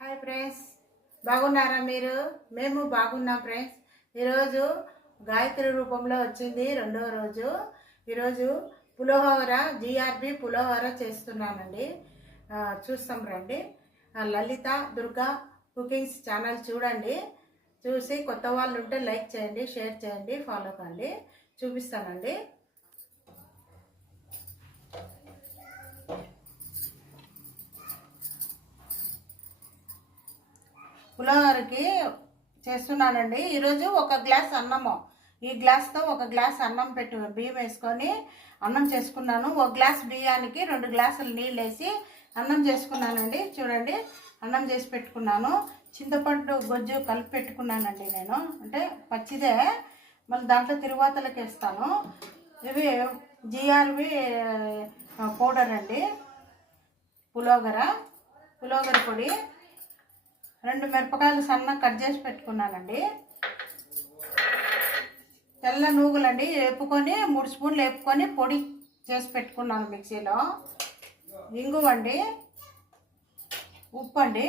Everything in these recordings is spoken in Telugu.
హాయ్ ఫ్రెండ్స్ బాగున్నారా మీరు? మేము బాగున్నాం ఫ్రెండ్స్ ఈరోజు గాయత్రి రూపంలో వచ్చింది రెండవ రోజు. ఈరోజు పులిహోర జిఆర్బి పులిహోర చేస్తున్నానండి. చూస్తాం రండి. లలిత దుర్గా కుకింగ్స్ ఛానల్ చూడండి. చూసి కొత్త వాళ్ళు ఉంటే లైక్ చేయండి షేర్ చేయండి ఫాలో కండి. చూపిస్తానండి. పులిహోరకి చేస్తున్నానండి. ఈరోజు ఒక గ్లాస్ అన్నము. ఈ గ్లాస్తో ఒక గ్లాస్ అన్నం పెట్టి బియ్యం వేసుకొని అన్నం చేసుకున్నాను. ఒక గ్లాస్ బియ్యానికి రెండు గ్లాసులు నీళ్ళు వేసి అన్నం చేసుకున్నానండి. చూడండి అన్నం చేసి పెట్టుకున్నాను. చింతపండు గొజ్జు కలిపి పెట్టుకున్నానండి నేను. అంటే పచ్చిదే. మళ్ళీ దాంట్లో తిరువాతలకు వేస్తాను. ఇవి జిఆర్వి పౌడర్ అండి. పులోగర పులోగర పొడి. రెండు మిరపకాయలు సన్న కట్ చేసి పెట్టుకున్నానండి. తెల్ల నూగులండి వేపుకొని మూడు స్పూన్లు వేపుకొని పొడి చేసి పెట్టుకున్నాను మిక్సీలో. ఇంగువండి ఉప్పు అండి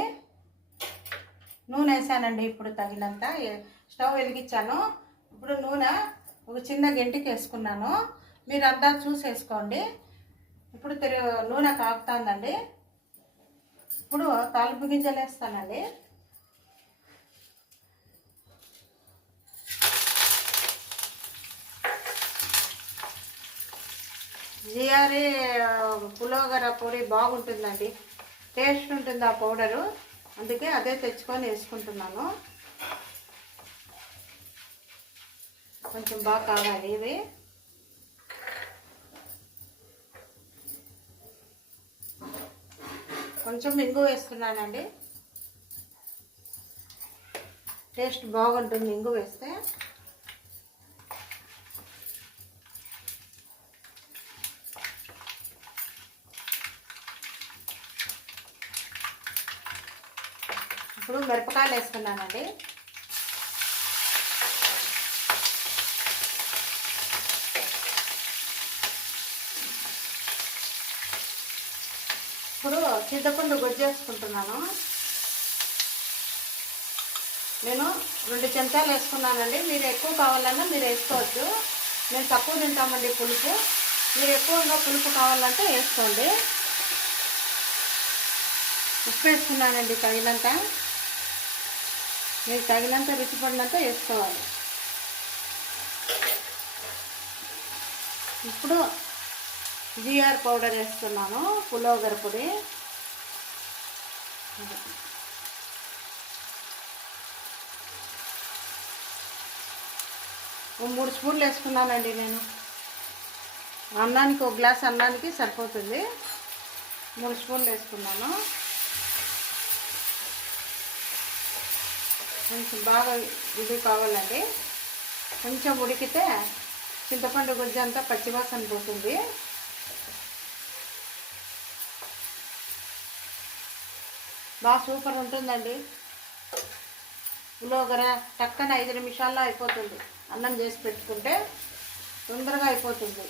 నూనె వేసానండి ఇప్పుడు తగినంత. స్టవ్ వెలిగించాను. ఇప్పుడు నూనె ఒక చిన్న గంటికి వేసుకున్నాను. మీరు అంతా చూసేసుకోండి. ఇప్పుడు తిరు నూనె కాగుతుందండి. ఇప్పుడు తాలింపు గింజలు వేస్తానండి. జిఆర్ఏ పులోగర పొడి బాగుంటుందండి. టేస్ట్ ఉంటుంది ఆ పౌడరు. అందుకే అదే తెచ్చుకొని వేసుకుంటున్నాను. కొంచెం బాగా కావాలి ఇవి. కొంచెం ఇంగు వేస్తున్నానండి. టేస్ట్ బాగుంటుంది ఇంగు వేస్తే. ఇప్పుడు మిరపకాయలు వేస్తున్నానండి ఇప్పుడు చింతపండు గొజ్జేసుకుంటున్నాను నేను రెండు చెంచాలు వేసుకున్నానండి. మీరు ఎక్కువ కావాలన్నా మీరు వేసుకోవచ్చు. మేము తక్కువ తింటామండి పులుపు. మీరు ఎక్కువగా పులుపు కావాలంటే వేసుకోండి. ఉప్పు వేసుకున్నానండి తగినంత. మీరు తగినంత రుచి పడినంత వేసుకోవాలి. ఇప్పుడు జిఆర్ పౌడర్ వేస్తున్నాను పులోగర పొడి. మూడు స్పూన్లు వేసుకున్నానండి నేను. అన్నానికి ఒక గ్లాస్ అన్నానికి సరిపోతుంది. మూడు స్పూన్లు వేసుకున్నాను. కొంచెం బాగా ఇది కావాలండి. కొంచెం ఉడికితే చింతపండు గుజ్జు అంతా పచ్చివాసన పోతుంది. బాగా సూపర్ ఉంటుందండి. పులోగర టక్కన ఐదు నిమిషాల్లో అయిపోతుంది. అన్నం చేసి పెట్టుకుంటే తొందరగా అయిపోతుంది.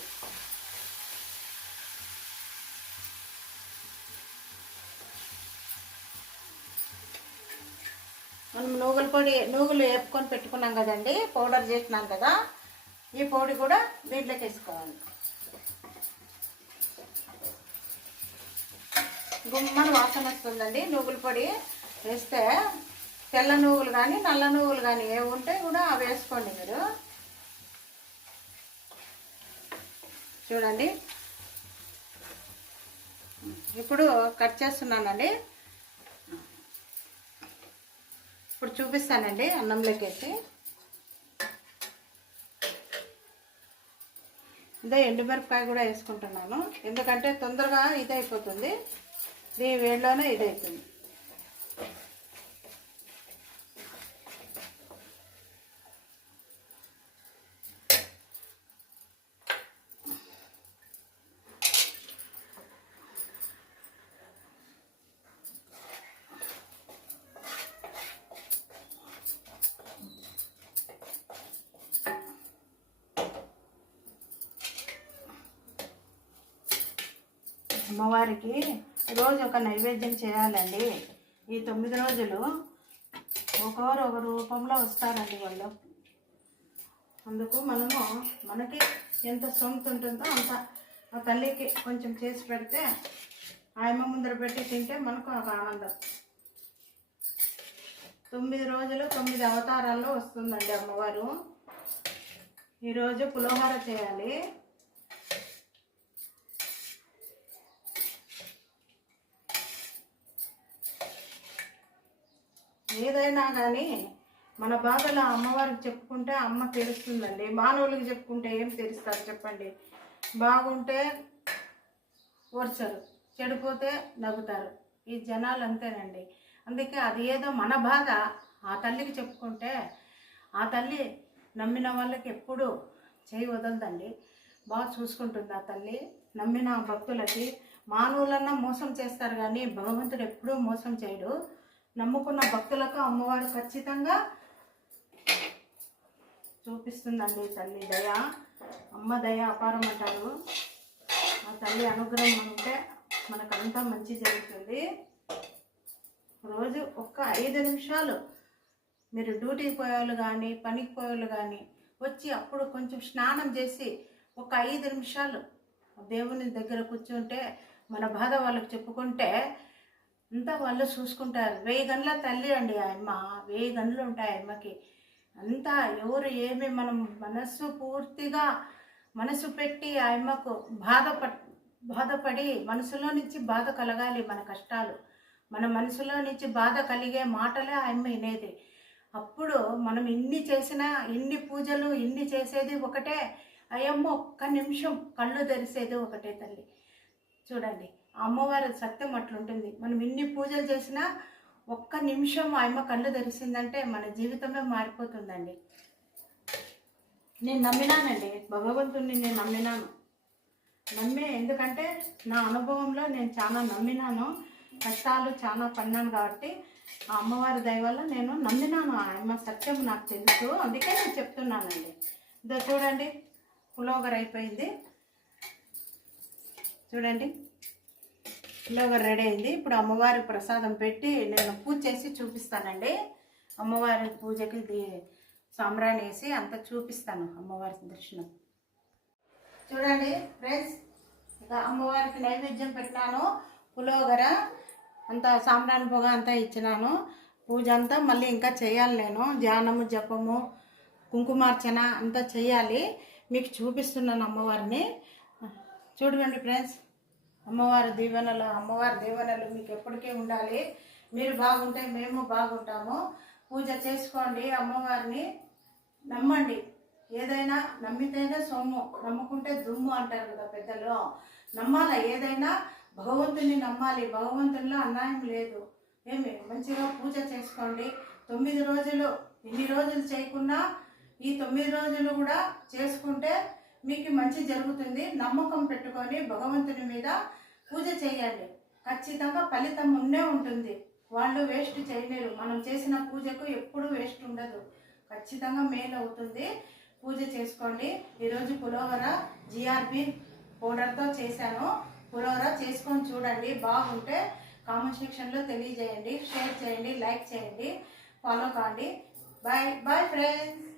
మనం నూగుల పొడి నూగులు వేపుకొని పెట్టుకున్నాం కదండి పౌడర్ చేసినాం కదా ఈ పొడి కూడా దీంట్లోకి వేసుకోవాలి. గుమ్మని వాసన వస్తుందండి. నువ్వుల పొడి వేస్తే తెల్ల నువ్వులు కానీ నల్ల నువ్వులు కానీ ఏ ఉంటే కూడా అవి వేసుకోండి మీరు. చూడండి. ఇప్పుడు కట్ చేస్తున్నానండి. ఇప్పుడు చూపిస్తానండి అన్నంలోకి వేసి. ఇదే ఎండుమిరపకాయ కూడా వేసుకుంటున్నాను. ఎందుకంటే తొందరగా ఇది ఈ వేడిలోనే ఇది అవుతుంది అమ్మవారికి రోజు ఒక నైవేద్యం చేయాలండి. ఈ తొమ్మిది రోజులు ఒకరు ఒక రూపంలో వస్తారండి వాళ్ళు. అందుకు మనము మనకి ఎంత సొంత ఉంటుందో అంత ఆ తల్లికి కొంచెం చేసి పెడితే ఆయమ్మ ముందర పెట్టి తింటే మనకు ఒక ఆనందం. తొమ్మిది రోజులు తొమ్మిది అవతారాల్లో వస్తుందండి అమ్మవారు. ఈరోజు పులోహార చేయాలి. ఏదైనా కానీ మన బాధలు ఆ అమ్మవారికి చెప్పుకుంటే అమ్మ తెలుస్తుందండి. మానవులకు చెప్పుకుంటే ఏం తెలుస్తారు చెప్పండి? బాగుంటే ఓర్చరు చెడిపోతే నవ్వుతారు. ఈ జనాలు అంతేనండి. అందుకే అది ఏదో మన బాధ. ఆ తల్లికి చెప్పుకుంటే ఆ తల్లి నమ్మిన వాళ్ళకి ఎప్పుడు చేయి వదలదండి. బాగా చూసుకుంటుంది ఆ తల్లి. నమ్మిన భక్తులకి మానవులన్నా మోసం చేస్తారు కానీ భగవంతుడు ఎప్పుడూ మోసం చేయడు. నమ్ముకున్న భక్తులకు అమ్మవారు ఖచ్చితంగా చూపిస్తుందండి తల్లి దయ. అమ్మ దయ అపారం అంటారు. ఆ తల్లి అనుగ్రహం ఉంటే మనకంతా మంచి జరుగుతుంది. రోజు ఒక్క ఐదు నిమిషాలు మీరు డ్యూటీకి పోయేవాళ్ళు కానీ పనికి పోయేవాళ్ళు కానీ వచ్చి అప్పుడు కొంచెం స్నానం చేసి ఒక ఐదు నిమిషాలు దేవుని దగ్గర కూర్చుంటే మన బాధ వాళ్ళకి చెప్పుకుంటే అంతా వాళ్ళు చూసుకుంటారు. వెయ్యి గంటల తల్లి అండి అమ్మ. వెయ్యి గంటలు ఉంటాయి అమ్మకి. అంతా ఎవరు ఏమి మనం మనస్సు పూర్తిగా మనసు పెట్టి ఆ అమ్మకు బాధప బాధపడి మనసులో నుంచి బాధ కలగాలి మన కష్టాలు. మన మనసులో నుంచి బాధ కలిగే మాటలే ఆ అమ్మ వినేది. అప్పుడు మనం ఇన్ని చేసినా ఇన్ని పూజలు ఇన్ని చేసేది ఒకటే. అయ్యమ్మ ఒక్క నిమిషం కళ్ళు తెరిసేది ఒకటే తల్లి. చూడండి. అమ్మవారి సత్యం అట్లుంటుంది. మనం ఇన్ని పూజలు చేసినా ఒక్క నిమిషం ఆయమ్మ కళ్ళు తెరిసిందంటే మన జీవితమే మారిపోతుందండి. నేను నమ్మినానండి. భగవంతుడిని నేను నమ్మినాను. నమ్మే ఎందుకంటే నా అనుభవంలో నేను చాలా నమ్మినాను. కష్టాలు చాలా పడినాను కాబట్టి ఆ అమ్మవారి దయ వల్ల నేను నమ్మినాను. ఆ అమ్మ సత్యం నాకు తెలుసు. అందుకే నేను చెప్తున్నానండి. ఇదో చూడండి. పులోగర్ అయిపోయింది చూడండి. పులోగర్ రెడీ అయింది. ఇప్పుడు అమ్మవారి ప్రసాదం పెట్టి నేను పూజ చేసి చూపిస్తానండి. అమ్మవారి పూజకి ఇది వేసి అంతా చూపిస్తాను అమ్మవారి దర్శనం. చూడండి ఫ్రెండ్స్ ఇక అమ్మవారికి నైవేద్యం పెట్టినాను. పులోగర అంతా సాంబ్రాణి పొగ అంతా ఇచ్చినాను. పూజ అంతా మళ్ళీ ఇంకా చేయాలి నేను. ధ్యానము జపము కుంకుమార్చన అంతా చేయాలి. మీకు చూపిస్తున్నాను అమ్మవారిని. చూడండి ఫ్రెండ్స్. అమ్మవారి దీవెనలు అమ్మవారి దీవెనలు మీకు ఎప్పటికీ ఉండాలి. మీరు బాగుంటే మేము బాగుంటాము. పూజ చేసుకోండి అమ్మవారిని. నమ్మండి. ఏదైనా నమ్మితేనే సొమ్ము. నమ్ముకుంటే దుమ్ము అంటారు కదా పెద్దలు. నమ్మాలా? ఏదైనా భగవంతుని నమ్మాలి. భగవంతునిలో అన్యాయం లేదు. ఏమి? మంచిగా పూజ చేసుకోండి. తొమ్మిది రోజులు ఎన్ని రోజులు చేయకున్నా ఈ తొమ్మిది రోజులు కూడా చేసుకుంటే మీకు మంచి జరుగుతుంది. నమ్మకం పెట్టుకొని భగవంతుని మీద పూజ చేయండి. ఖచ్చితంగా ఫలితం ఉన్నే ఉంటుంది. వాళ్ళు వేస్ట్ చేయలేరు. మనం చేసిన పూజకు ఎప్పుడూ వేస్ట్ ఉండదు. ఖచ్చితంగా మేలు అవుతుంది. పూజ చేసుకోండి. ఈరోజు పులిహోర జిఆర్బి పౌడర్తో చేశాను. పులిహోర చేసుకొని చూడండి. బాగుంటే కామెంట్ సెక్షన్లో తెలియజేయండి. షేర్ చేయండి. లైక్ చేయండి. ఫాలో కాండి. Bye bye friends